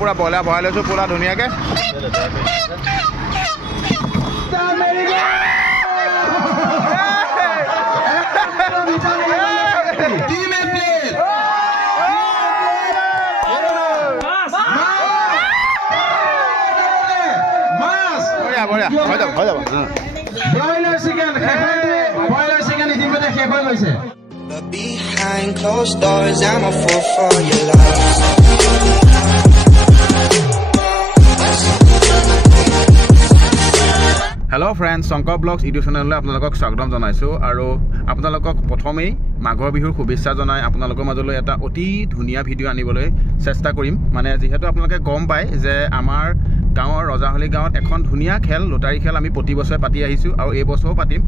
পুৰা বইলাৰ ভৰাই লৈছোঁ পুৰা ধুনীয়াকৈ Behind closed doors, I'm a fool for your love. Hello friends, Shankar Vlogs YouTube channel আপোনালোকক স্বাগতম জনাইছো আৰু আপোনালোকক প্ৰথমেই মাঘৰ বিহুৰ শুভেচ্ছা জনাই আপোনালোকৰ মাজলৈ এটা অতি ধুনীয়া ভিডিঅ' আনিবলৈ চেষ্টা কৰিম মানে যেহেতু আপোনালোকে গম পায় যে আমাৰ গাঁৱৰ ৰজাহলি গাঁৱত এখন ধুনীয়া খেল লটাৰী খেল আমি প্ৰতি বছৰে পাতি আহিছোঁ আৰু এই বছৰো পাতিম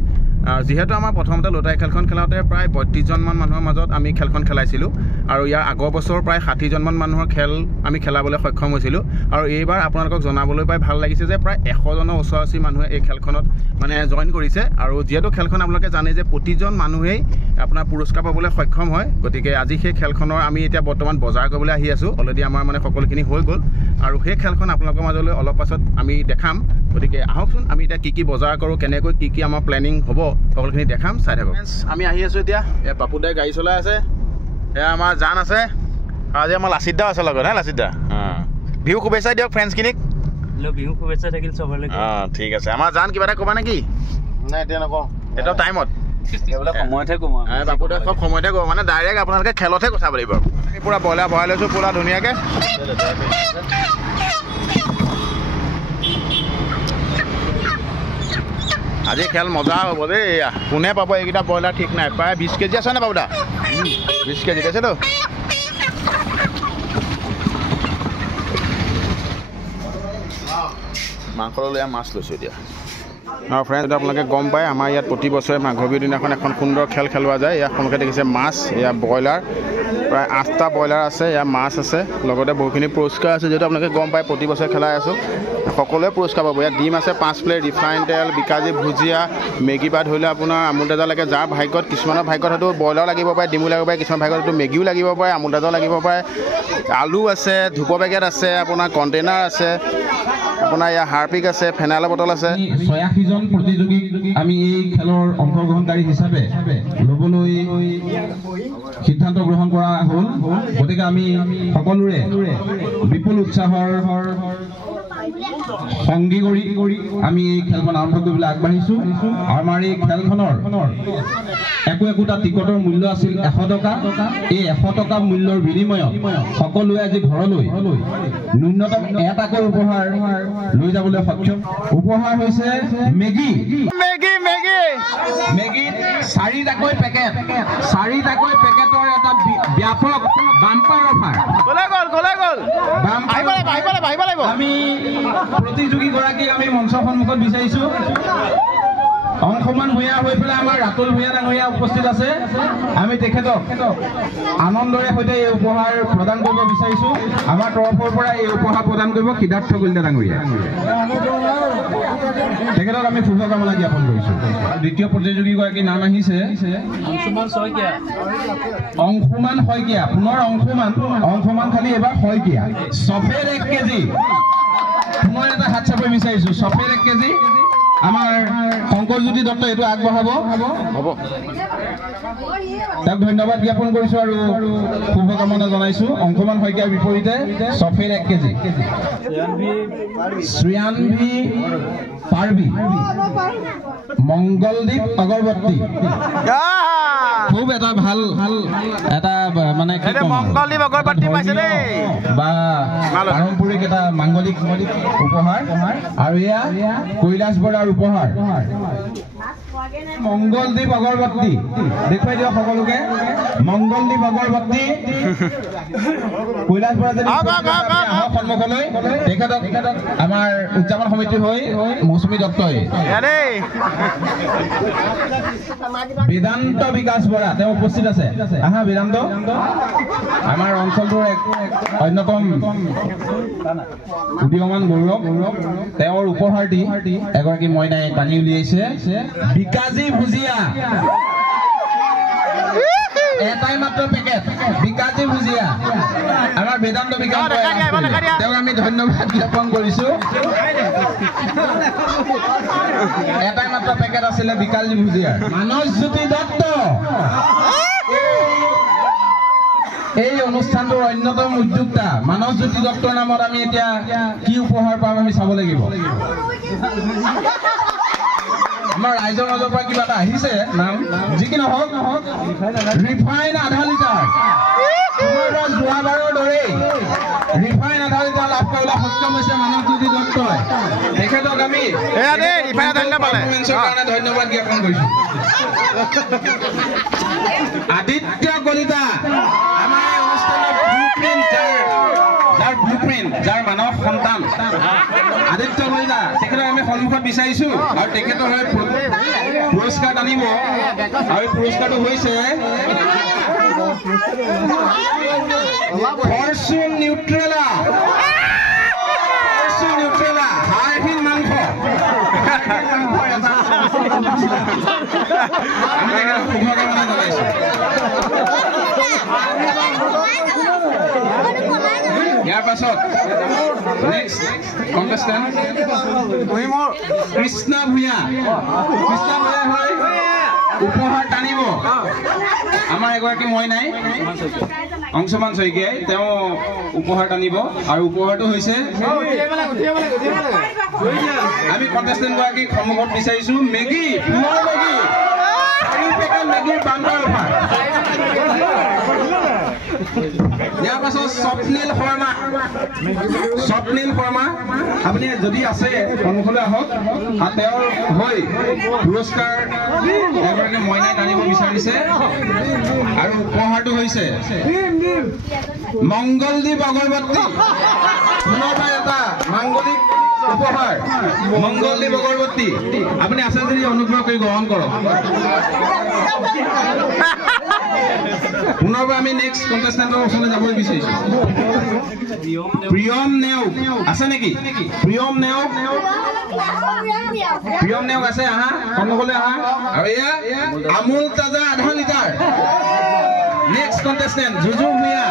যেহেতু আমাৰ প্ৰথমতে লটাৰী খেলখন খেলাওঁতে প্ৰায় ৩২ জনমান মানুহৰ মাজত আমি খেলখন খেলাইছিলোঁ আৰু ইয়াৰ আগৰ বছৰ প্ৰায় ৬০ জনমান মানুহৰ খেল আমি খেলাবলৈ সক্ষম হৈছিলোঁ আৰু এইবাৰ আপোনালোকক জনাবলৈ পাই ভাল লাগিছে যে প্ৰায় ১০০ জনৰ ওচৰা-ওচৰি মানুহে এই খেলখনত মানে জইন কৰিছে আৰু যেহেতু খেলখন আপোনালোকে জানে যে প্ৰতিজন মানুহেই আপোনাৰ পুৰস্কাৰ পাবলৈ সক্ষম হয় গতিকে আজি সেই খেলখনৰ আমি এতিয়া বৰ্তমান বজাৰ কৰিবলৈ আহি আছোঁ অলৰেডি আমাৰ মানে সকলোখিনি হৈ গ'ল আৰু সেই খেলখন আপোনালোকৰ মাজলৈ অলপ পাছত আমি দেখাম গতিকে আহকচোন আমি এতিয়া কি বজাৰ কৰোঁ কেনেকৈ কি আমাৰ প্লেনিং হ'ব সকলোখিনি দেখাম চাই থাকক আমি আহি আছোঁ এতিয়া এয়া পাপুদাই গাড়ী চলাই আছে এয়া আমাৰ জান আছে আজি আমাৰ লাচিতদা আছে লগত হে লাচিতদা বিহু শুভেচ্ছা দিয়ক ফ্ৰেণ্ডছখিনিক বিহু শুভেচ্ছা থাকিল চবলৈ ঠিক আছে আমাৰ জান কিবা এটা ক'বা নেকি নাই এতিয়া নকওঁ এটা টাইমত সময়তহে কম বাপুদাই সব সময়তে কওঁ মানে ডাইৰেক্ট আপোনালোকে খেলতহে কথা পাতিব পুৰা বইলাৰ ভৰাই লৈছোঁ পুৰা ধুনীয়াকৈ আজি খেল মজা হ'ব দেই কোনে পাব এইকেইটা ব্ৰইলাৰ ঠিক নাই প্ৰায় 20 কেজি আছে নে বাবুদা 20 কেজি আছেতো মাংস লৈ মাছ লৈছোঁ এতিয়া ফ্ৰেণ্ডছ আপোনালোকে গম পায় আমাৰ ইয়াত প্ৰতি বছৰে মাঘৰ বিহুৰ দিনাখন এখন সুন্দৰ খেল খেলোৱা যায় ইয়াত আপোনালোকে দেখিছে মাছ এয়া ব্ৰইলাৰ প্ৰায় 8টা ব্ৰইলাৰ আছে ইয়াত মাছ আছে লগতে বহুখিনি পুৰস্কাৰ আছে যিহেতু আপোনালোকে গম পায় প্ৰতি বছৰে খেলাই আছোঁ সকলোৱে পুৰস্কাৰ পাব ইয়াত ডিম আছে 5 প্লেট ৰিফাইন তেল বিকাজী ভুজিয়া মেগী পৰা ধৰিলে আপোনাৰ আমুল তাজালৈকে যাৰ ভাগ্যত কিছুমানৰ ভাগ্যত হয়তো ব্ৰইলাৰ লাগিব পাৰে ডিমো লাগিব পাৰে কিছুমান ভাগ্যত হয়তো মেগীও লাগিব পাৰে আমুল তাজা লাগিব পাৰে আলু আছে ধূপ পেকেট আছে আপোনাৰ কণ্টেইনাৰ আছে আপোনাৰ ইয়াৰ হাৰপিক আছে ফেনাইলৰ বটল আছে ৮৬ জন প্ৰতিযোগীক আমি এই খেলৰ অংশগ্ৰহণকাৰী হিচাপে ল'বলৈ সিদ্ধান্ত গ্ৰহণ কৰা হ'ল গতিকে আমি সকলোৰে বিপুল উৎসাহৰ সংগী কৰি আমি এই খেলখন আৰম্ভ কৰিবলৈ আগবাঢ়িছোঁ আমাৰ এই খেলখনৰ একোটা টিকটৰ মূল্য আছিল ১০০ টকা এই ১০০ টকা মূল্যৰ বিনিময়ত সকলোৱে আজি ঘৰলৈ ন্যূনতম এটাকৈ উপহাৰ লৈ যাবলৈ সক্ষম উপহাৰ হৈছে মেগী 4টাকৈ পেকেটৰ এটা ব্যাপক বাম্পাৰ অফাৰ আমি প্ৰতিযোগীগৰাকীক আমি মঞ্চৰ সন্মুখত বিচাৰিছোঁ অংশমান ভূঞা হৈ পেলাই আমাৰ ৰাতুল ভূঞা ডাঙৰীয়া উপস্থিত আছে আমি তেখেতক আনন্দৰে সৈতে এই উপহাৰ প্ৰদান কৰিব বিচাৰিছোঁ আমাৰ তৰফৰ পৰা এই উপহাৰ প্ৰদান কৰিব সিদ্ধাৰ্থ কলিতা ডাঙৰীয়া তেখেতক আমি শুভকামনা জ্ঞাপন কৰিছোঁ দ্বিতীয় প্ৰতিযোগীগৰাকীৰ নাম আহিছে অংশুমান শইকীয়া পুনৰ অংশুমান খালি এবাৰ শইকীয়া চফেৰ 1 কেজি পুনৰ এটা হাত চাপৰি বিচাৰিছোঁ চফেৰ 1 কেজি আমাৰ শংকৰজ্যোতি দত্ত এইটো আগবঢ়াব হ'ব তাক ধন্যবাদ জ্ঞাপন কৰিছোঁ আৰু শুভকামনা জনাইছোঁ অংশমান শইকীয়াৰ বিপৰীতে চফেৰ 1 কেজি শ্ৰিয়ানভি পাৰ্বী মংগলদীপ অগৰবত্তী খুব এটা ভাল এটা মানে মংগলদীপ অগৰবত্তী পাইছে দেই বা পাৰম্পৰিক এটা মাংগলিক উপহাৰ আৰু এয়া কৈলাশ বৰাৰ উপহাৰ মংগলদীপ অগৰবত্তী দেখুৱাই দিয়ক সকলোকে মংগলদীপ অগৰবত্তী কৈলাশ বৰা সন্মুখলৈ তেখেতক আমাৰ উদযাপন সমিতি হৈ মৌচুমী দত্তই বেদান্ত বিকাশ বৰা তেওঁ উপস্থিত আছে আহা বেদান্ত আমাৰ অঞ্চলটোৰ এক অন্যতম উদীয়মান গৌৰৱ তেওঁৰ উপহাৰটি এগৰাকী মইনাই টানি উলিয়াইছে বিকাজী ভুজিয়া এটাই মাত্ৰ পেকেট বিকাশী ভুজিয়া আমাৰ বেদান্ত বিকাশ তেওঁক আমি ধন্যবাদ জ্ঞাপন কৰিছো এটাই মাত্ৰ পেকেট আছিলে বিকাশী ভুজিয়া মানসজ্যোতি দত্ত এই অনুষ্ঠানটোৰ অন্যতম উদ্যোক্তা মানসজ্যোতি দত্তৰ নামত আমি এতিয়া কি উপহাৰ পাম আমি চাব লাগিব আমাৰ ৰাইজৰ মাজৰ পৰা কিবা এটা আহিছে নাম যি কি নহওক ৰিফাইন আধা লিটাৰ যোৱাবাৰৰ দৰেই ৰিফাইন আধা লিটাৰ লাভ কৰিবলৈ সক্ষম হৈছে মানসজ্যোতি দত্তই তেখেতক আমি ধন্যবাদ জ্ঞাপন কৰিছো আদিত্য কলিতা আমাৰ এই অনুষ্ঠানৰ ব্লুপ্ৰিণ্ট যাৰ মানৱ সন্তান আদিত্য কলিতা তেখেতক আমি সন্মুখত বিচাৰিছো আৰু তেখেতৰ হৈ পুৰস্কাৰ আনিব আৰু পুৰস্কাৰটো হৈছে ফৰচুন নিউট্ৰেলা হাড়হীন মাংস আমি তেখেতক শুভকামনা জনাইছো ইয়াৰ পাছত নেক্সট কণ্টেষ্টেণ্ট কৃষ্ণ ভূঞা হয় উপহাৰ টানিব আমাৰ এগৰাকী মই নাই অংশমান শইকীয়াই তেওঁ উপহাৰ টানিব আৰু উপহাৰটো হৈছে আমি কণ্টেষ্টেণ্ট গৰাকীক সন্মুখত বিচাৰিছো মেগী মেগীৰ বাম্পাৰ অফাৰ ইয়াৰ পাছত স্বপ্নীল শৰ্মা আপুনি যদি আছে সন্মুখলৈ আহক আৰু তেওঁৰ হৈ পুৰস্কাৰ এগৰাকী মইনাই টানিব বিচাৰিছে আৰু উপহাৰটো হৈছে মংগলদীপ অগৰবত্তী পুনৰ এটা মাংগলিক উপহাৰ মংগলদীপ অগৰবত্তী আপুনি আছে যদি অনুগ্ৰহ কৰি গ্ৰহণ কৰক পুনৰবাৰ আমি নেক্সট কণ্টেষ্টেণ্টৰ ওচৰলৈ যাবলৈ বিচাৰিছো প্ৰিয়ম নেওগ আছে নেকি প্ৰিয়ম নেওগ আছে আহা সন্মুখলৈ আহা আৰু এয়া আমুল তাজা আধা লিটাৰ নেক্সট কণ্টেষ্টেণ্ট জুজু ভূঞা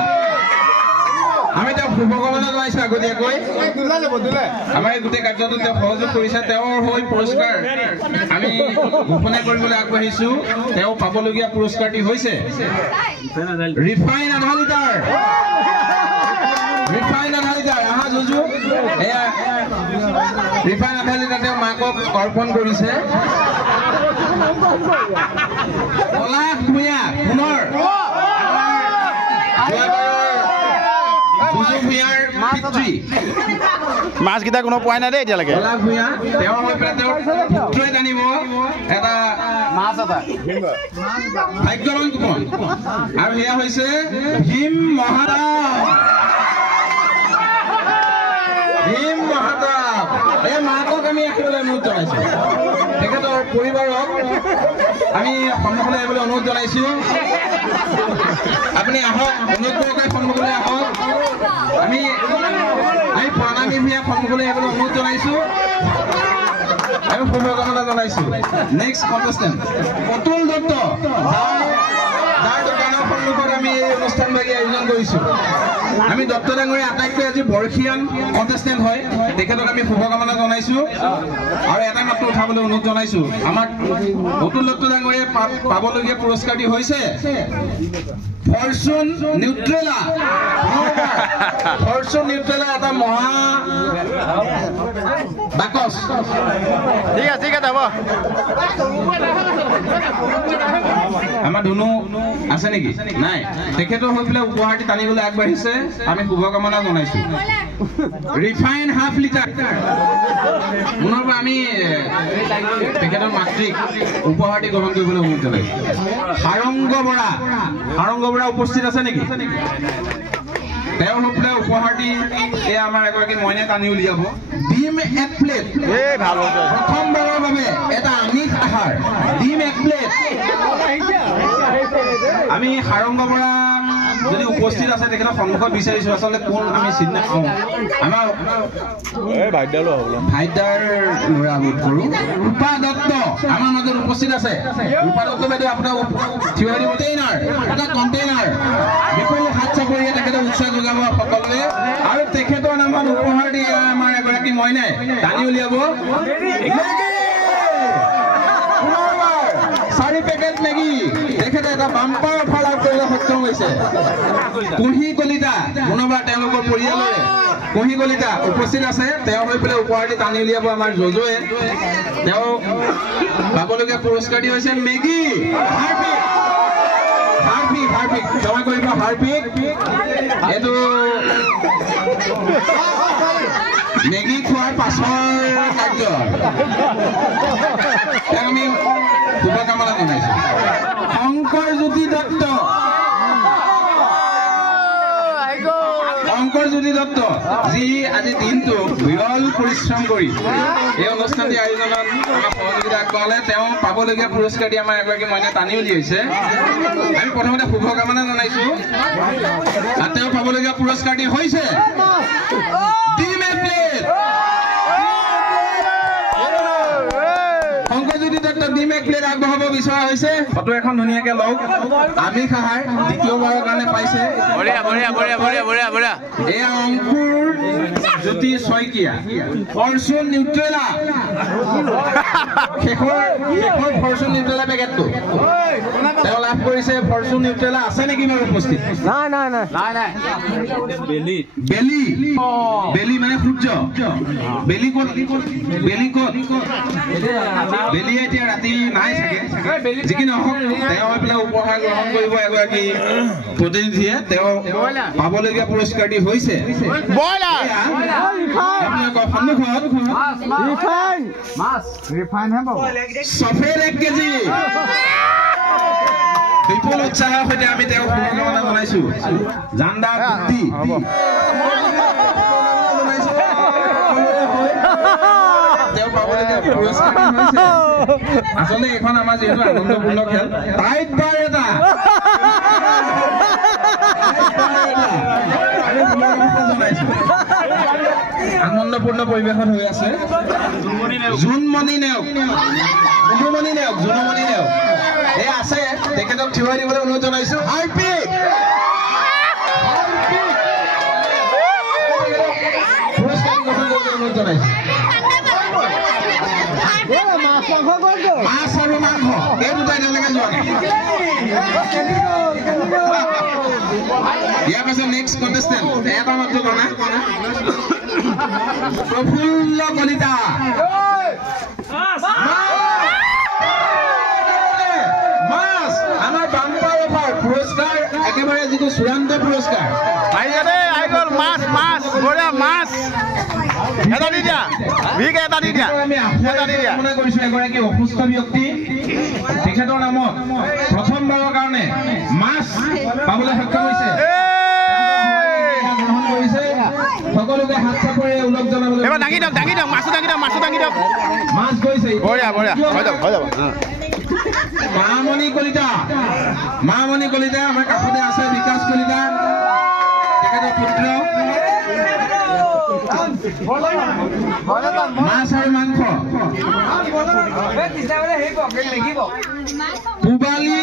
আমি তেওঁক শুভকামনা জনাইছো আগতীয়াকৈ আমাৰ এই গোটেই কাৰ্যটোত তেওঁ সহযোগ কৰিছে তেওঁৰ হৈ পুৰস্কাৰ আমি ঘোষণা কৰিবলৈ আগবাঢ়িছো তেওঁ পাবলগীয়া পুৰস্কাৰটি হৈছে ৰিফাইন আধা লিটাৰ আহা জুজু এয়া ৰিফাইন আধা লিটাৰ তেওঁ মাকক অৰ্পণ কৰিছে পলাশ ভূঞা পুনৰ মাছকেইটা কোনো পোৱাই নাই দেই এতিয়ালৈকে জানিব এটা ভাগ্যৱান কুপন আৰু সেয়া হৈছে ভীম মহাতাপ এই মাকক আমি আহিবলৈ অনুৰোধ জনাইছো তেখেতৰ পৰিবাৰক আমি সন্মুখলৈ আহিবলৈ অনুৰোধ জনাইছো আপুনি আহক অনুগ্ৰহকৈ সন্মুখলৈ আহক আমি প্ৰণামী ভূঞাক সন্মুখলৈ আহিবলৈ অনুৰোধ জনাইছো আৰু শুভকামনা জনাইছো নেক্সট কণ্টেষ্টেণ্ট অতুল দত্ত যাৰ দোকানৰ সন্মুখত আমি এই অনুষ্ঠানভাগী আয়োজন কৰিছো আমি দত্ত ডাঙৰীয়া আটাইতকৈ আজি বৰ্ষীয়ান কণ্টেষ্টেণ্ট হয় তেখেতক আমি শুভকামনা জনাইছো আৰু এটা মাত্ৰ উঠাবলৈ অনুৰোধ জনাইছো আমাৰ অতুল দত্ত ডাঙৰীয়াই পাবলগীয়া পুৰস্কাৰটি হৈছে ফৰচুন নিউট্ৰেলা এটা মহা বাকচ ঠিক আছে হ'ব আমাৰ ধুনু আছে নেকি নাই তেখেতৰ হৈ পেলাই উপহাৰটি টানিবলৈ আগবাঢ়িছে আমি শুভকামনা জনাইছো ৰিফাইন হাফ লিটাৰ পুনৰবাৰ আমি তেখেতৰ মাতৃক উপহাৰটি গ্ৰহণ কৰিবলৈ অনুৰোধ জনাইছো সাৰংগ বৰা উপস্থিত আছে নেকি তেওঁৰ হৈ পেলাই উপহাৰটি এয়া আমাৰ এগৰাকী মইনাই টানি উলিয়াব ডিম এক প্লেট প্ৰথমবাৰৰ বাবে এটা আমিষ আহাৰ ডিম এক প্লেট আমি সাৰংগ বৰা যদি উপস্থিত আছে তেখেতক সন্মুখত বিচাৰিছোঁ আচলতে কোন আমি চিনি নাপাওঁ আমাৰ ভাইদাৰ ল'ৰা বোধ কৰোঁ ৰূপা দত্ত আমাৰ মাজত উপস্থিত আছে ৰূপা দত্ত বাইদেউ আপোনাৰ থিয় দিব কণ্টেইনাৰ এটা কণ্টেইনাৰ বিপুল হাত চাপৰিয়ে তেখেতক উৎসাহ যোগাব সকলোৱে আৰু তেখেতৰ নামত উপহাৰ দিয়ে আমাৰ এগৰাকী মইনাই টানি উলিয়াব 4 পেকেট মেগী তেখেতে এটা বাম্পাৰ অফাৰ লাভ কৰিবলৈ সক্ষম হৈছে কুহি কলিতা পুনৰবাৰ তেওঁলোকৰ পৰিয়ালৰে কুহি কলিতা উপস্থিত আছে তেওঁ হৈ পেলাই উপহাৰটি টানি উলিয়াব আমাৰ জজুৱে তেওঁ পাবলগীয়া পুৰস্কাৰ দি হৈছে মেগী হাৰ্পিক ক্ষমা কৰিব হাৰ্পিক এইটো মেগী খোৱাৰ পাছৰ কাৰ্য আমি শুভকামনা জনাইছোঁ শংকৰজ্যোতি দত্ত যি আজি দিনটো বিৰল পৰিশ্ৰম কৰি এই অনুষ্ঠানটি আয়োজনত আমাক সহযোগিতা আগবঢ়ালে তেওঁ পাবলগীয়া পুৰস্কাৰ দি আমাৰ এগৰাকী মইনা টানি উলিয়াইছে আমি প্ৰথমতে শুভকামনা জনাইছোঁ আৰু তেওঁ পাবলগীয়া পুৰস্কাৰটি হৈছে শংকৰজ্যোতি দত্ত ডিম এক প্লেট আগবঢ়াব বিচৰা হৈছে ফটো এখন ধুনীয়াকে লওক আমি খাহাৰ দ্বিতীয়বাৰৰ কাৰণে পাইছে এয়া অংকুৰ জ্যোতি শইকীয়া ফৰচুন নিউট্ৰেলা শেষৰ ফৰচুন নিউট্ৰেলা পেকেটটো তেওঁ লাভ কৰিছে ফৰচুন নিউট্ৰেলা আছে নেকি বাৰু উপস্থিত নাই বেলি মানে সূৰ্য বেলি ক'ত বেলিয়ে এতিয়া ৰাতি নাই চাগে যিকি নহওক তেওঁ এইবিলাক উপহাৰ গ্ৰহণ কৰিব এগৰাকী প্ৰতিনিধিয়ে তেওঁ পাবলগীয়া পুৰস্কাৰটি হৈছে আপোনালোকৰ সন্মুখত সফেদ 1 কেজি বিপুল উৎসাহৰ সৈতে আমি তেওঁক শুভকামনা জনাইছোঁ জান্দা গুটি আচলতে এখন আমাৰ যিহেতু আনন্দপূৰ্ণ খেল টাইট বাৰ এটা আনন্দপূৰ্ণ পৰিৱেশত হৈ আছে জোনমণি নেওগ এই আছে তেখেতক থিয় দিবলৈ অনুৰোধ জনাইছোঁ পুৰস্কাৰ গঠন কৰিবলৈ অনুৰোধ জনাইছোঁ মাছ আৰু মাংস এই দুটাই এতিয়ালৈকে যোৱা নাই ইয়াৰ পাছত নেক্সট কণ্টেষ্টেণ্ট এটা মাত্ৰ জনা প্ৰফুল্ল কলিতা মাছ আমাৰ বাম্পাৰ অফাৰ পুৰস্কাৰ একেবাৰে যিটো চূড়ান্ত পুৰস্কাৰ এগৰাকী অসুস্থ ব্যক্তি তেখেতৰ নামত প্ৰথমবাৰৰ কাৰণে মাছ পাবলৈ সক্ষম হৈছে সকলোকে হাত চাপৰে উলগ জনাবলৈ মাছ গৈছে মামণি কলিতা আমাৰ কাষতে আছে বিকাশ কলিতা তেখেতৰ পুত্ৰ মাছ আৰু মাংস পুবালি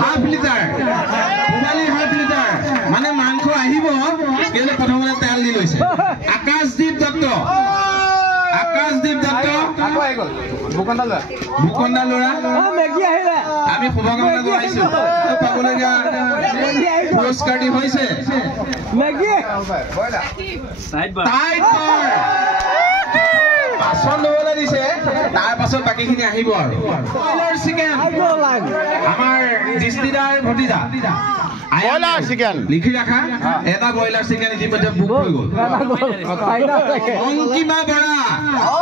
হাফ লিটাৰ মানে মাংস আহিব কিন্তু প্ৰথমতে তেল দি লৈছে আকাশদ্বীপ দত্ত ভূকন্দা ল'ৰা আমি শুভকামনা জনাইছোঁ পাবলগীয়া পুৰস্কাৰটি হৈছে পাচন ল'বলৈ দিছে তাৰ পাছত বাকীখিনি আহিব আৰু আমাৰ দৃষ্টিদাৰ ভতিজা লিখি ৰাখা এটা ব্ৰইলাৰ চিকেন ইতিমধ্যে বুক হৈ গ'ল অংকিমা বৰা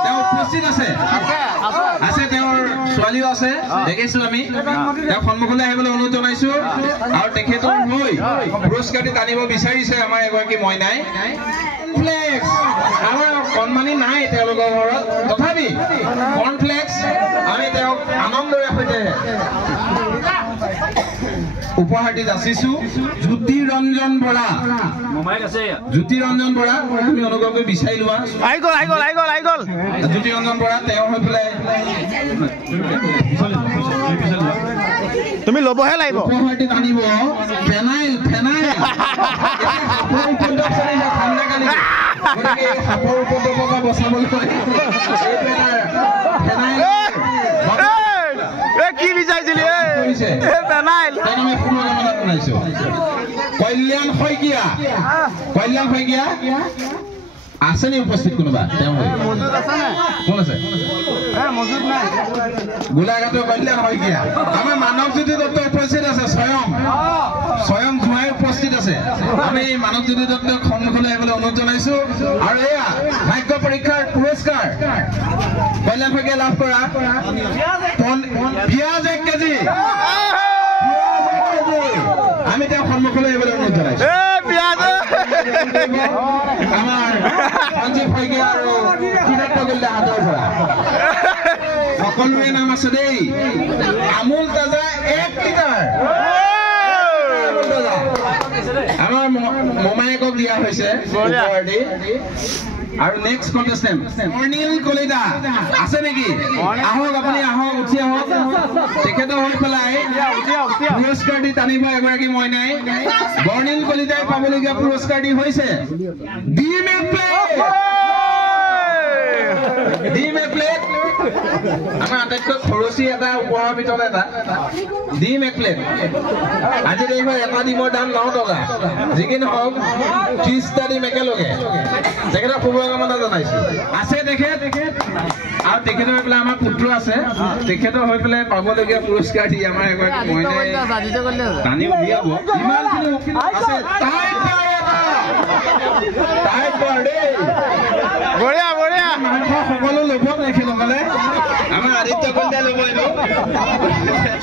তেওঁ উপস্থিত আছে তেওঁৰ ছোৱালীও আছে দেখিছোঁ আমি তেওঁ সন্মুখলৈ আহিবলৈ অনুৰোধ জনাইছোঁ আৰু তেখেতৰ হৈ পুৰস্কাৰটি টানিব বিচাৰিছে আমাৰ এগৰাকী মইনাই কৰ্ণফ্লেক্স আমাৰ কণমানি নাই তেওঁলোকৰ ঘৰত তথাপি কৰ্ণফ্লেক্স আমি তেওঁক আনন্দৰে সৈতে উপহাৰটি যাচিছো জ্যোতি ৰঞ্জন বৰা মোমাইক আছে জ্যোতি ৰঞ্জন বৰা তুমি অনুগ্ৰহ কৰি বিচাৰি লোৱা আহি গ'ল জ্যোতি ৰঞ্জন বৰা তেওঁ হৈ পেলাই তুমি ল'বহে লাগিব উপহাৰটি আনিব ফেনাইল সাপৰ উপদ্ৰৱৰ পৰা বচাবলৈ কি বিচাৰিছিলি কল্যাণ শইকীয়া আছে নি উপস্থিত কোনোবা কোন আছে গোলাঘাটৰ কল্যাণ শইকীয়া আমাৰ মানৱজ্যোতি দত্ত উপস্থিত আছে স্বয়ং ধুৱাই উপস্থিত আছে আমি মানৱজ্যোতি দত্তক সন্মুখলৈ আহিবলৈ অনুৰোধ জনাইছো আৰু এয়া ভাগ্য পৰীক্ষাৰ পুৰস্কাৰ কল্যাণ শইকীয়া লাভ কৰা পিঁয়াজ 1 কেজি আমি তেওঁ সন্মুখলৈ আহিবলৈ অনুৰোধ জনাইছো আমাৰ সঞ্জীৱ শইকীয়া আৰু ত্ৰিনাথ গল্লা হাতৰ পৰা সকলোৰে নাম আছে দেই আমুল তাজা 1 লিটাৰ আমাৰ মোমায়েকক দিয়া হৈছে আৰু নেক্সট কন্টেস্টেন্ট অনিল কলিতা আছে নেকি আহক আপুনি আহক উঠি আহক তেখেতৰ হৈ পেলাই পুৰস্কাৰটি টানিব এগৰাকী মইনাই বৰ্ণিল কলিতাই পাবলগীয়া পুৰস্কাৰটি হৈছে ডিম এ প্লেট আমাৰ আটাইতকৈ খৰচী এটা উপহাৰৰ ভিতৰত এটা ডিম 1 প্লেট আজি দেখো এটা ডিমৰ দাম 9 টকা যি কি নহওক 30টা ডিম একেলগে তেখেতৰ শুভকামনা জনাইছো আছে তেখেত আৰু তেখেতৰ হৈ পেলাই আমাৰ পুত্ৰ আছে তেখেতৰ হৈ পেলাই পাবলগীয়া পুৰস্কাৰটি আমাৰ এগৰাকী মইনাই টানি উলিয়াব ইমানখিনি আছে বঢ়িয়া সকলো ল'ব তেখেতসকলে আমাৰ আদিত্য কলিতাই ল'ব এইটো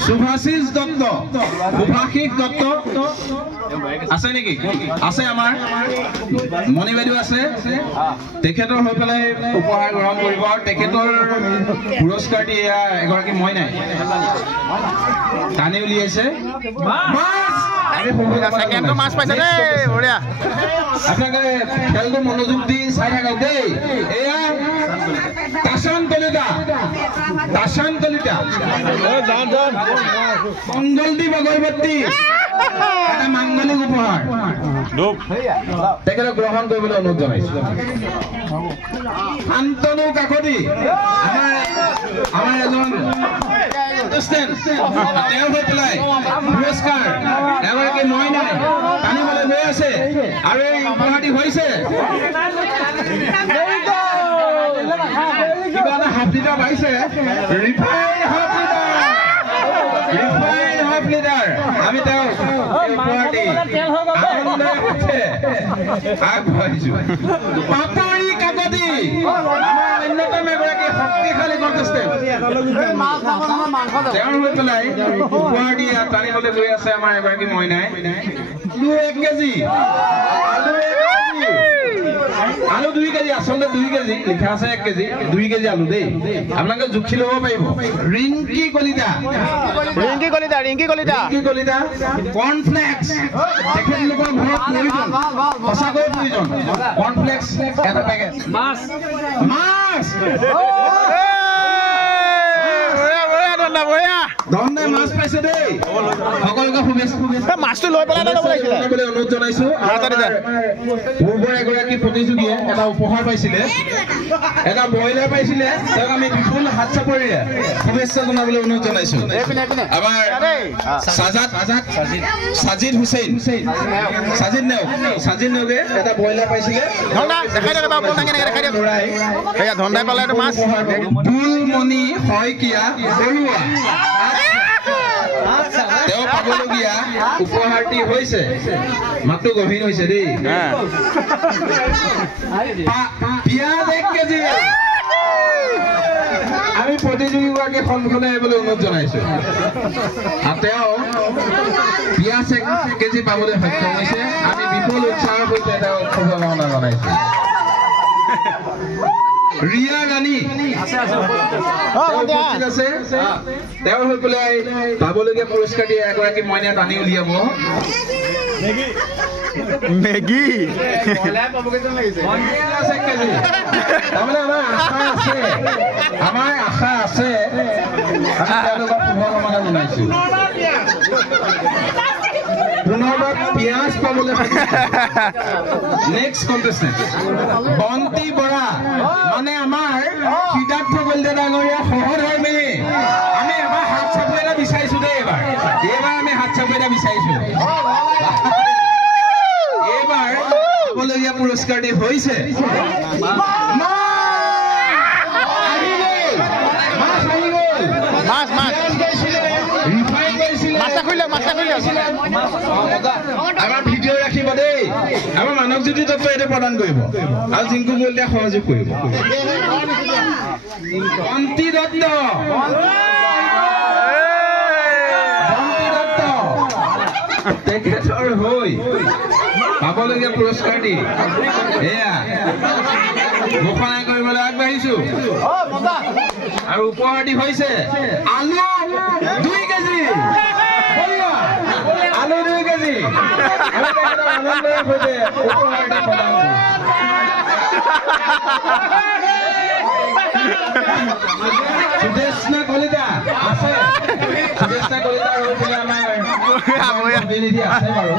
শুভাশিষ দত্ত আছে নেকি আছে আমাৰ মণি বাইদেউ আছে তেখেতৰ হৈ পেলাই উপহাৰ গ্ৰহণ কৰিব আৰু তেখেতৰ পুৰস্কাৰটি এয়া এগৰাকী মইনাই টানি উলিয়াইছে আপোনালোকে খেলটো মনোযোগ দি চাই থাকক দেই এয়া তাচান কলিতা মংগলদ্বীপ আগৰবৰ্তী এটা মাংগলিক উপহাৰ তেখেতক গ্ৰহণ কৰিবলৈ অনুৰোধ জনাইছো শান্তনু কাকতি আমাৰ এজন তেওঁ হৈ পেলাই পুৰস্কাৰ এগৰাকী মইনাই টানিবলৈ লৈ আছে আৰু এই উপহাৰটি হৈছে কিবা এটা হাফ লিটাৰ পাইছে ৰিফাইন হাফ লিটাৰ আমি তেওঁ উপহাৰটি আগবঢ়াইছো পাপৰি কাকতি আমাৰ অন্যতম এগৰাকী শক্তিশালী কণ্টেষ্টেণ্ট তেওঁৰ হৈ পেলাই উপহাৰটি টানিবলৈ গৈ আছে আমাৰ এগৰাকী মইনাই আলু 1 কেজি আলু 2 কেজি আচলতে 2 কেজি লিখা আছে 1 কেজি 2 কেজি আলু দেই আপোনালোকে জুখি ল'ব পাৰিব ৰিংকি কলিতা কৰ্ণফ্লেক্স তেখেতলোকৰ ঘৰত প্ৰয়োজন সঁচাকৈ প্ৰয়োজন কৰ্ণফ্লেক্স এটা পেকেট মাছ ধন্যবাদ মাছ পাইছে দেই সকলোকে শুভেচ্ছা মাছটো লৈ পেলাই অনুৰোধ জনাইছো পূৰ্বৰ এগৰাকী প্ৰতিযোগীয়ে এটা উপহাৰ পাইছিলে এটা ব্ৰইলাৰ পাইছিলে তেওঁক আমি বিপুল হাত চাপৰিৰে শুভেচ্ছা জনাবলৈ অনুৰোধ জনাইছো আমাৰ সাজিদ হুছেইন সাজিদ নেওগে এটা ব্ৰইলাৰ পাইছিলে বুলমণি শইকীয়া বৰুৱা তেওঁ পাবলগীয়া উপহাৰটি হৈছে মাত্ৰ গভীৰ হৈছে দেই পিঁয়াজ 1 কেজি আমি প্ৰতিযোগীগৰাকী সন্মুখলৈ আহিবলৈ অনুৰোধ জনাইছো তেওঁ পিঁয়াজ 1 কেজি পাবলৈ সক্ষম হৈছে আমি বিপুল উৎসাহৰ সৈতে তেওঁক শুভকামনা জনাইছো ৰিয়া ৰাণী উপস্থিত আছে তেওঁৰ হৈ পেলাই পাবলগীয়া পুৰস্কাৰ দিয়ে এগৰাকী মইনা টানি উলিয়াব মেগী আমাৰ আশা আছে তেওঁলোকক শুভকামনা জনাইছো পুনৰবাৰ পিয়াজ পাবলৈ নেক্সট কণ্টেষ্টেণ্ট বন্তি বৰা মানে আমাৰ সিদ্ধাৰ্থ কলিতা ডাঙৰীয়া সহধৰ্মী আমি এবাৰ হাত চাপু এটা বিচাৰিছো দেই এইবাৰ আমি হাত চাপু এটা বিচাৰিছো এইবাৰ পাবলগীয়া পুৰস্কাৰটি হৈছে আমাৰ ভিডিঅ' ৰাখিব দেই আমাৰ মানৱজ্যোতি তত্ত্ব এইটো প্ৰদান কৰিব আৰু জিংকু কলিতাই সহযোগ কৰিব বন্তি দত্ত তেখেতৰ হৈ পাবলগীয়া পুৰস্কাৰটি এয়া ঘোষণা কৰিবলৈ আগবাঢ়িছো আৰু উপহাৰটি হৈছে আলু 2 কেজি আলু 2 কেজি আনন্দৰ সৈতে উপহাৰটি প্ৰদান কৰোঁ সুদেষ্ণা কলিতা আছে সুদেষ্ণা কলিতাৰ হৈ পেলাই আমাৰ প্ৰতিনিধি আছে বাৰু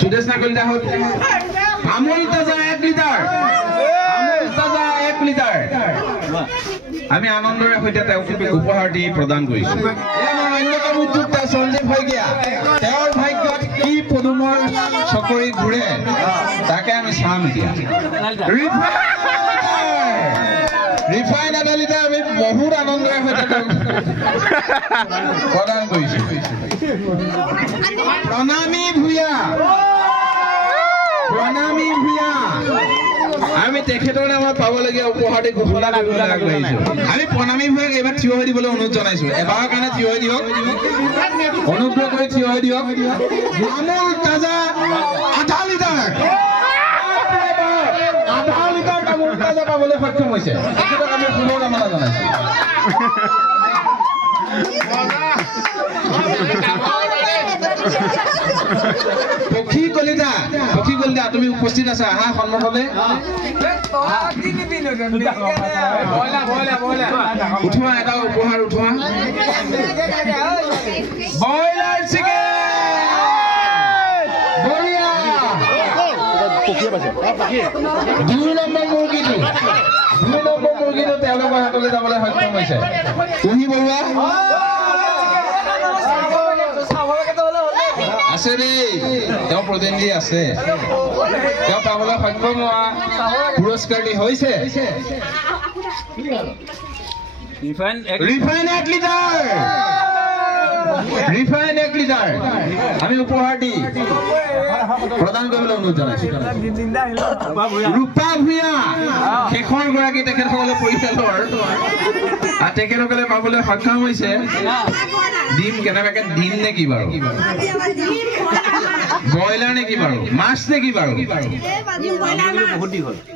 সুদেষ্ণা কলিতা হৈ আমুল তাজা 1 লিটাৰ আমি আনন্দৰে সৈতে তেওঁক উপহাৰটি প্ৰদান কৰিছো অন্যতম উদ্যোক্তা সঞ্জীৱ শইকীয়া তেওঁৰ ভাগ্যত কি পদুমৰ চকৰি ঘূৰে তাকে আমি চাম এতিয়া ৰিফাইন আদালিতে আমি বহুত আনন্দৰে সৈতে প্ৰদান কৰিছো প্ৰণামী ভূঞা আমি তেখেতৰ নামত পাবলগীয়া উপহাৰটি ঘোষণা কৰিবলৈ আগবাঢ়িছো আমি প্ৰণামী ভূঞাক এইবাৰ থিয় হৈ দিবলৈ অনুৰোধ জনাইছো এবাৰৰ কাৰণে থিয় হৈ দিয়ক অনুগ্ৰহ কৰি থিয় হৈ দিয়ক আমুল তাজা আধা লিটাৰ আমুল তাজা পাবলৈ সক্ষম হৈছে তেখেতক আমি শুভকামনা জনাইছো পক্ষী কলিতা তুমি উপস্থিত আছা আহা সন্মুখলৈ উঠোৱা এটা উপহাৰ উঠোৱা ব্ৰইলাৰ চিকেন বঢ়িয়া 2 নম্বৰ মুৰ্গীটো তেওঁলোকৰ হাতলৈ যাবলৈ সক্ষম হৈছে কুহি বৰুৱা আছে দেই তেওঁ প্ৰতিনিধি আছে তেওঁ পাবলৈ সক্ষম হোৱা পুৰস্কাৰটি হৈছে ৰিফাইন 1 লিটাৰ আমি উপহাৰটি প্ৰদান কৰিবলৈ অনুৰোধ জনাইছো ৰূপা ভূঞা শেষৰ গৰাকী তেখেতসকলে পৰিয়ালৰ তেখেতসকলে পাবলৈ সক্ষম হৈছে ডিম কেনেবাকে ডিম নে কি বাৰু ব্ৰইলাৰ নে কি বাৰু মাছ নে কি বাৰু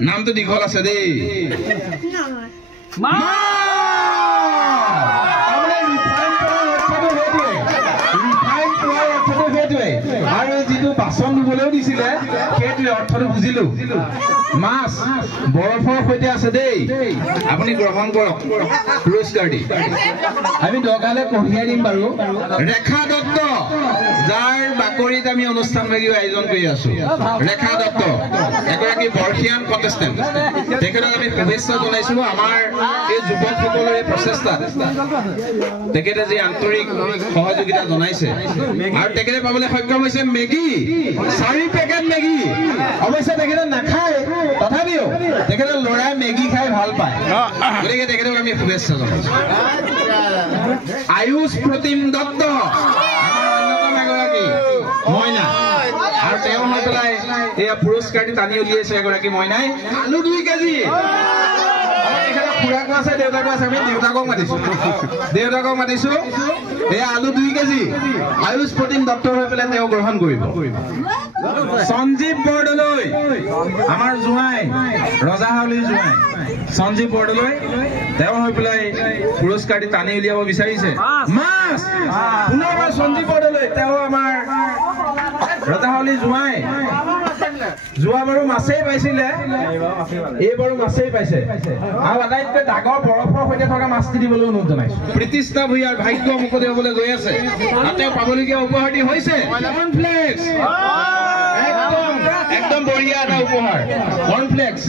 নামটো দীঘল আছে দেই আৰু যিটো বাচন ধুবলৈও দিছিলে সেইটোৱে অৰ্থটো বুজিলো মাছ বৰফৰ সৈতে আছে দেই আপুনি গ্ৰহণ কৰক পুৰস্কাৰটি আমি দৰকাৰলৈ কঢ়িয়াই দিম বাৰু ৰেখা দত্ত যাৰ বাকৰিত আমি অনুষ্ঠান ভাগিও আয়োজন কৰি আছো ৰেখা দত্ত এগৰাকী বৰ্ষীয়ান কণ্টেষ্টেণ্ট তেখেতক আমি শুভেচ্ছা জনাইছো আমাৰ এই যুৱকসকলৰে প্ৰচেষ্টাত তেখেতে যি আন্তৰিক সহযোগিতা জনাইছে আৰু তেখেতে পাবলৈ সক্ষম হৈছে মেগী 4 পেকেট মেগী অৱশ্যে তেখেতে নাখায় তথাপিও তেখেতে ল'ৰাই মেগী খাই ভাল পায় গতিকে তেখেতক আমি শুভেচ্ছা জনাইছো আয়ুষ প্ৰতিম দত্ত অন্যতম এগৰাকী মইনা আৰু তেওঁ হৈ পেলাই এয়া পুৰস্কাৰটি টানি উলিয়াইছে এগৰাকী মইনাই আলু 2 কেজি এখানে খুৰাকো আছে দেউতাকো আছে আমি দেউতাকক মাতিছো এই আলু 2 কেজি আয়ুষ প্ৰটিন ডক্টৰ হৈ পেলাই তেওঁ গ্ৰহণ কৰিব সঞ্জীৱ বৰদলৈ আমাৰ জুৱাই ৰজাহাউলিৰ জুৱাই সঞ্জীৱ বৰদলৈ তেওঁ হৈ পেলাই পুৰস্কাৰটি টানি উলিয়াব বিচাৰিছে মাছ পুনৰবাৰ সঞ্জীৱ বৰদলৈ তেওঁ আমাৰ ৰজাহাউলিৰ জুৱাই যোৱাবাৰো মাছেই পাইছিলে এইবাৰো মাছেই পাইছে আৰু আটাইতকৈ ডাঙৰ বৰফৰ সৈতে থকা মাছটি দিবলৈ অনুৰোধ জনাইছো প্ৰীতিষ্ঠা ভূঞাৰ ভাগ্য মুকলি হ'বলৈ গৈ আছে তাতে পাবলগীয়া উপহাৰটি হৈছে কৰ্ণফ্লেক্স একদম বঢ়িয়া এটা উপহাৰ কৰ্ণফ্লেক্স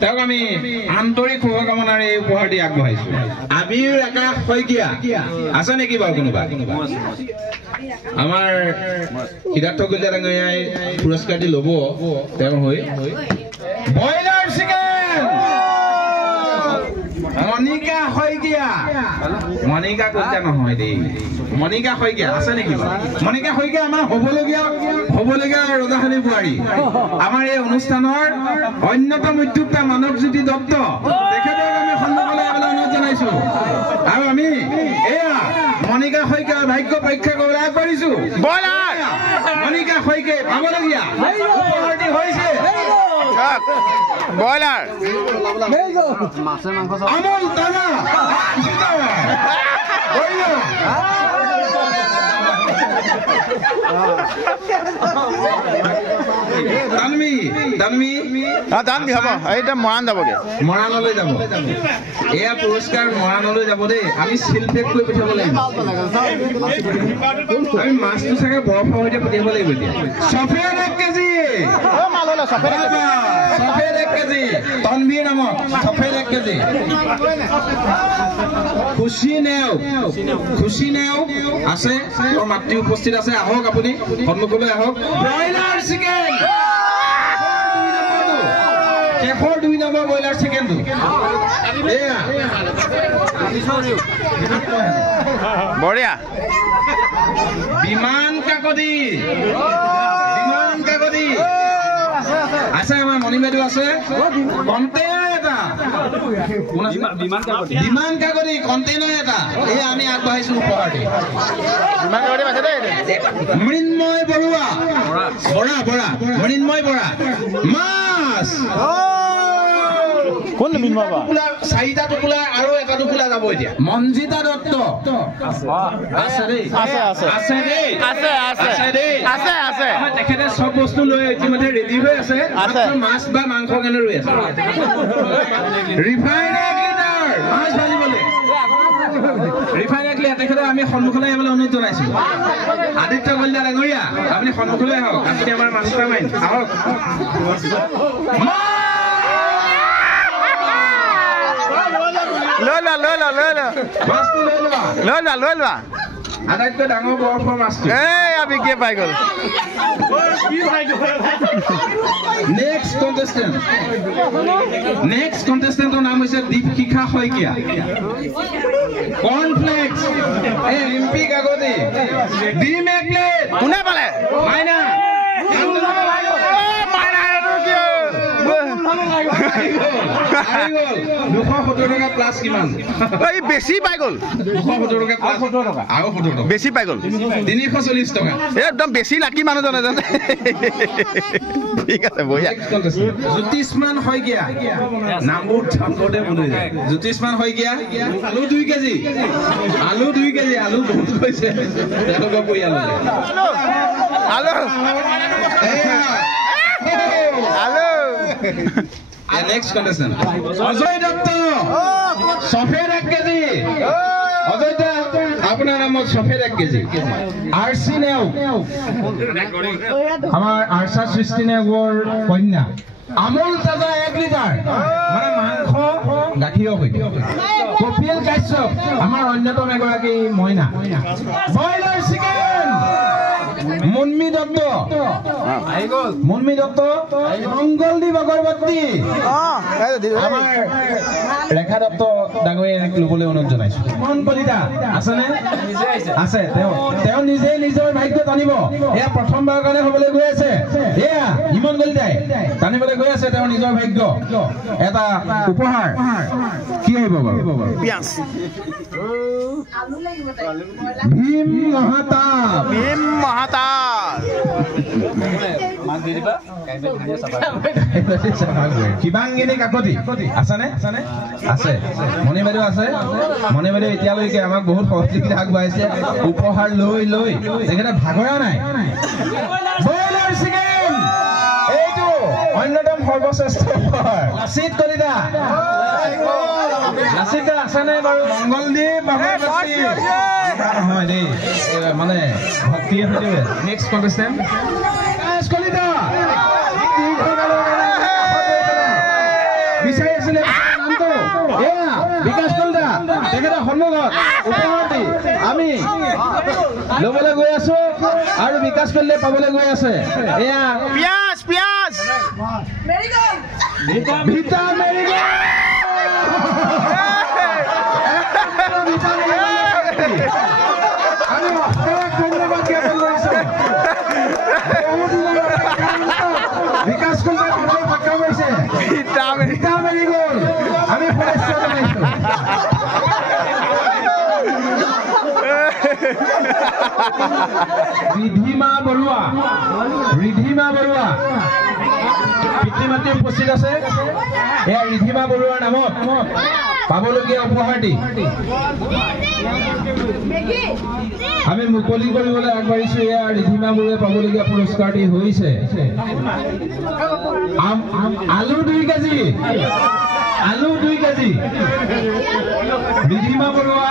তেওঁক আমি আন্তৰিক শুভকামনাৰে এই উপহাৰটি আগবঢ়াইছো আবিৰ আকাশ শইকীয়া আছে নেকি বাৰু কোনোবা আমাৰ সিদ্ধাৰ্থ কলিতা ডাঙৰীয়াই পুৰস্কাৰটি ল'ব তেওঁৰ হৈ ব্ৰইলাৰ চিকেন মনিকা শইকীয়া মনিকা কলিতা নহয় দেই মনিকা শইকীয়া আছে নেকি মনিকা শইকীয়া আমাৰ হ'বলগীয়া ৰজাহালি বোৱাৰী আমাৰ এই অনুষ্ঠানৰ অন্যতম উদ্যোক্তা মানৱজ্যোতি দত্ত তেখেতক আমি সন্মুখলৈ আহিবলৈ অনুৰোধ জনাইছো আৰু আমি এয়া মনিকা শইকীয়াৰ ভাগ্য পৰীক্ষা কৰিবলৈ আগবাঢ়িছো মনিকা শইকীয়াই পাবলগীয়া উপহাৰটি হৈছে ব্ৰইলাৰ আমুল তাজা দানবি হ'ব এইটা মৰাণ যাবগে মৰাণলৈ যাব এয়া পুৰস্কাৰ মৰাণলৈ যাব দেই আমি শিল্পেক কৰি পঠিয়াব লাগিব আমি মাছটো চাগে বৰফৰ সৈতে পঠিয়াব লাগিব এতিয়া সফেদ 1 কেজি সফেদ 1 কেজি তনবীৰ নামত সফেদ 1 কেজি খুশি নেও আছে তেওঁৰ মাতৃ উপস্থিত আছে আহক আপুনি সন্মুখলৈ আহক ব্ৰইলাৰ চিকেন শেষৰ 2 নম্বৰ ব্ৰইলাৰ চিকেনটো এয়া বঢ়িয়া বিমান কাকতি আছে আমাৰ মণি বাইদেউ আছে কণ্টেইনাৰ এটা বিমান কাকতি কণ্টেইনাৰ এটা এই আমি আগবাঢ়িছো উপহাৰটি মৃন্ময় বৰুৱা মৃন্ময় বৰা মাছ কোন বিমান বা 4টা টোপোলা আৰু এটা টোপোলা যাব এতিয়া মঞ্জিতা দত্ত আছে তেখেতে সব বস্তু লৈ ইতিমধ্যে ৰেডি হৈ আছে মাছ বা মাংস কাৰণে ৰৈ আছে ৰিফাইন 1 লিটাৰ মাছ ভাজিবলৈ ৰিফাইন 1 লিটাৰ তেখেতে আমি সন্মুখলৈ আহিবলৈ অনুৰোধ জনাইছো আদিত্য কলিতা ডাঙৰীয়া আপুনি সন্মুখলৈ আহক আপুনি আমাৰ মাষ্টাৰ মাইণ্ড আহক লৈ লোৱা আটাইতকৈ ডাঙৰ বৰফৰ মাছটো এই আমি কি পাই গ'ল নেক্সট কণ্টেষ্টেণ্টৰ নাম হৈছে দীপশিখা শইকীয়া কৰ্ণফ্লেক্স এমপি কাগজী ডিম 1 প্লেট কোনে পালে মাইনা প্লাছ কিমান বেছি পাই গ'ল 270 টকা প্লাছ 70 টকা আৰু 70 টকা বেছি পাই গ'ল 340 টকা একদম বেছি লাকি মানুহজনে জানে ঠিক আছে বঢ়িয়া জ্যোতিষ্মান শইকীয়া নামবোৰ থামকতে বলি যায় জ্যোতিষ্মান শইকীয়া আলু 2 কেজি আলু বহুত কৈছে তেওঁলোকৰ পৰিয়াললৈ আলু নেক্সট কণ্টেষ্টেণ্ট অজয় দত্ত সফেদ 1 কেজি অজয় দা আপোনাৰ নামত সফেদ 1 কেজি আৰচি নেও আমাৰ আৰচা সৃষ্টি নেওৰ কন্যা আমুল তাজা 1 লিটাৰ মানে মাংস গাখীৰৰ সৈতে কপিল কাশ্যপ আমাৰ অন্যতম এগৰাকী মইনা ব্ৰইলাৰ চিকেন মুন্মি দত্ত মংগলদীপ আগৰবাতি আমাৰ ৰেখা দত্ত ডাঙৰীয়াক ল'বলৈ অনুৰোধ জনাইছো মন কলিতা আছেনে আছে তেওঁ নিজে নিজৰ ভাগ্য টানিব এয়া প্ৰথমবাৰৰ কাৰণে হ'বলৈ গৈ আছে এয়া ইমন কলিতাই টানিবলৈ গৈ আছে তেওঁৰ নিজৰ ভাগ্য এটা উপহাৰ কি আহিব বাৰু পিয়াজ ভীম মহাতাপ শিৱাংগিনী কাকতি আছেনে আছে মণি বাইদেউ আছে মণি বাইদেউ এতিয়ালৈকে আমাক বহুত সহযোগিতা আগবঢ়াইছে উপহাৰ লৈ লৈ তেখেতে ভাগৰা নাই বইলাৰ চিকেন এইটো অন্যতম সৰ্বশ্ৰেষ্ঠ উপহাৰ লাচিত কলিতা লাচিত আছেনে বাৰু মংগলদীপ নহয় দেই মানে ভক্তিয়ে নেক্সট কণ্টেষ্টেণ্ট কলিতা বিচাৰি আছিলে নামটো এয়া বিকাশ কলিতা তেখেতৰ সন্মুখত উপহাৰ দি আমি ল'বলৈ গৈ আছো আৰু বিকাশ কলিতাই পাবলৈ গৈ আছে এয়া পিয়াজ ভিটা মেৰিগল আমি ধন্যবাদ জ্ঞাপন কৰিছো বিকাশ কলিতাই পাবলৈ সক্ষম হৈছে ভিটা মেৰিগল আমি শুভেচ্ছা জনাইছো ৰিধিমা বৰুৱা পিতৃ মাতৃ উপস্থিত আছে এয়া ৰিধিমা বৰুৱাৰ নামত পাবলগীয়া উপহাৰটি আমি মুকলি কৰিবলৈ আগবাঢ়িছো এয়া ৰিধিমা বৰুৱাই পাবলগীয়া পুৰস্কাৰটি হৈছে আলু 2 কেজি ৰিধিমা বৰুৱা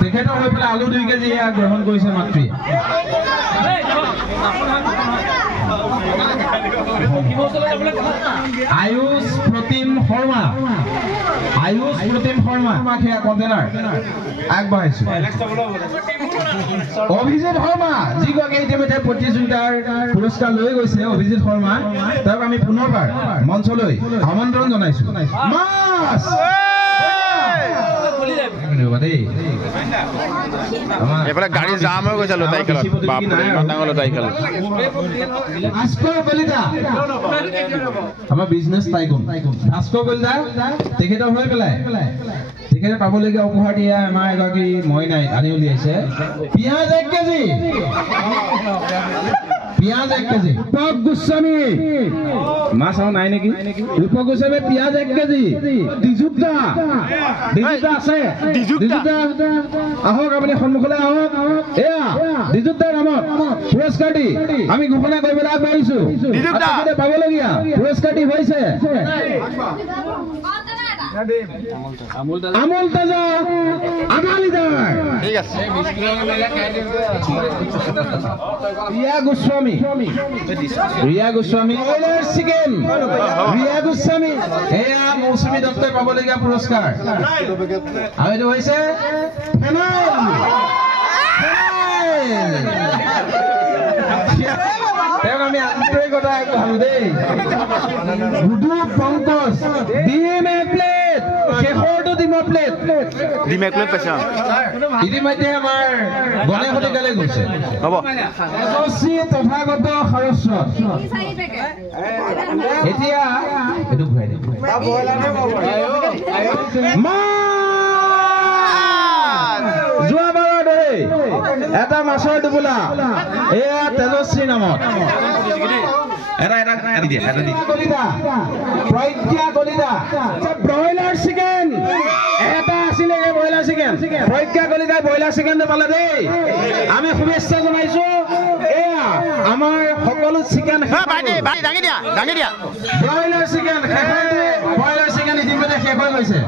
তেখেতৰ হৈ পেলাই আলু 2 কেজি এয়া গ্ৰহণ কৰিছে মাতৃ আয়ুষ প্ৰতিম শৰ্মা সেয়া কণ্টেনাৰ আগবাঢ়িছো অভিজিত শৰ্মা যিগৰাকী ইতিমধ্যে প্ৰতিযোগিতাৰ পুৰস্কাৰ লৈ গৈছে অভিজিত শৰ্মা তেওঁক আমি পুনৰবাৰ মঞ্চলৈ আমন্ত্ৰণ জনাইছো মাছ এফালে গাড়ী জাম হৈ গৈছে লতাইখালত বাপৰে ইমান ডাঙৰ লতাইখাল ভাস্কৰ কলিতা আমাৰ বিজনেছ টাইকুন ভাস্কৰ কলিতা তেখেতৰ হৈ পেলাই তেখেতে পাবলগীয়া উপহাৰ দিয়া আমাৰ এগৰাকী মইনাই আনি উলিয়াইছে পিঁয়াজ 1 কেজি ৰূপক গোস্বামী মাছ আৰু নাই নেকি ৰূপক গোস্বামী পিঁয়াজ 1 কেজি ডিজুতা আছে আহক আপুনি সন্মুখলৈ আহক এয়া ডিজুতাৰ নামত পুৰস্কাৰটি আমি ঘোষণা কৰিবলৈ আগবাঢ়িছো পাবলগীয়া পুৰস্কাৰটি হৈছে আমুল তাজা আধা লিটাৰ ঠিক আছে ৰিয়া গোস্বামী বইলাৰ চিকেন ৰিয়া গোস্বামী এয়া মৌচুমী দত্তই পাবলগীয়া পুৰস্কাৰ আৰু এইটো হৈছে তেওঁক আমি আন্তৰিকতা আগবঢ়ালো দেই গুডু পংকজ ডিম এক প্লেট শেষৰটো ডিমৰ প্লেট পাইছা ইতিমধ্যে আমাৰ গণেশ শতিকালৈ গৈছে হ'ব তথাগত সাৰস্বত এতিয়া এইটো ঘূৰাই দিম যোৱাবাৰৰ দৰে এটা মাছৰ টোপোলা এয়া তেজস্বী নামত ব্ৰইলাৰ চিকেন এটা আছিলে ব্ৰইলাৰ চিকেন প্ৰজ্ঞা কলিতাই ব্ৰইলাৰ চিকেনটো পালে দেই আমি শুভেচ্ছা জনাইছো এয়া আমাৰ সকলো চিকেন ব্ৰইলাৰ চিকেন ইতিমধ্যে শেষ হৈ গৈছে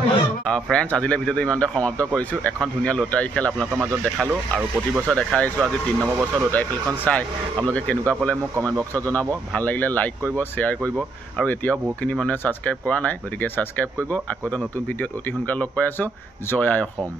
ফ্ৰেণ্ডছ আজিলৈ ভিডিঅ'টো ইমানতে সমাপ্ত কৰিছোঁ এখন ধুনীয়া লটাৰী খেল আপোনালোকৰ মাজত দেখালোঁ আৰু প্ৰতি বছৰ দেখাই আহিছোঁ আজি 3 নম্বৰ বছৰ লটাৰী খেলখন চাই আপোনালোকে কেনেকুৱা পালে মোক কমেণ্ট বক্সত জনাব ভাল লাগিলে লাইক কৰিব শ্বেয়াৰ কৰিব আৰু এতিয়াও বহুখিনি মানুহে ছাবস্ক্ৰাইব কৰা নাই গতিকে ছাবস্ক্ৰাইব কৰিব আকৌ এটা নতুন ভিডিঅ'ত অতি সোনকালে লগ পাই আছোঁ জয় আই অসম